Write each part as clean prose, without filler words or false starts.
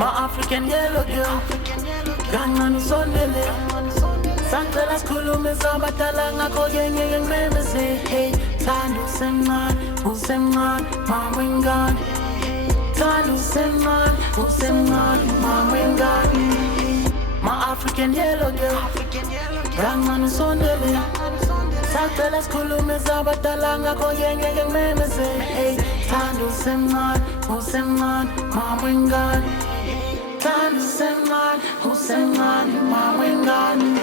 My African yellow girl, kancane usondele. Sacela sikhulume sabadala ngakho ngeke ngimemeze. Hey, thanda usemncane, mama wengane. Thanda usemncane, mama wengane. My African yellow girl, kancane usondele. Sacela sikhulume sabadala ngakho ngeke ngimemeze. Hey, thanda usemncane, mama wengane. Thanda usemncane, mama wengane.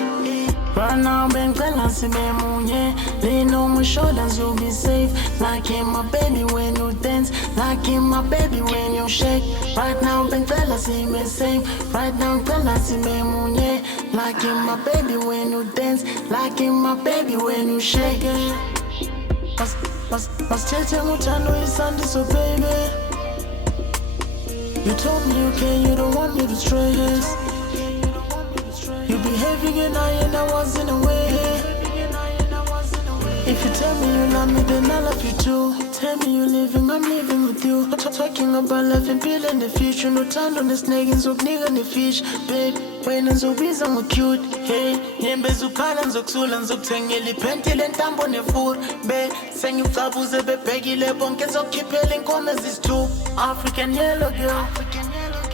Right now, bengicela sibe munye. Lean on my shoulders, you'll be safe. Like in my baby when you dance, like in my baby when you shake. Right now, bengicela sibe safe. Right now, bengicela sibe munye. Like in my baby when you dance, like in my baby when you shake. Masithethe ngothando isandi so baby. You told me you care, you don't want me to stress. You behaving and I wasn't aware. If you tell me you love me, then I love you too. Tell me you living, I'm living with you. Talking about love and building the future. No time on the snake and so nigga the fish. Babe, when I'm so busy, I'm cute. Hey, yembe zukala nzokusula nzokuthengela ipentile entambo nefura. Be, sengicabuze bebhekile bonke nzokukhiphela inkomo ezisithupha. African yellow girl,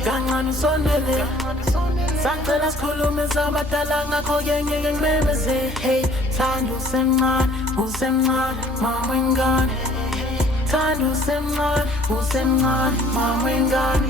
kancane usondele. Sacela sikhulume sabadala ngakho ngeke ngimemeze. Hey, thanda usemncane, mama wengane. Thanda usemncane, mama wengane.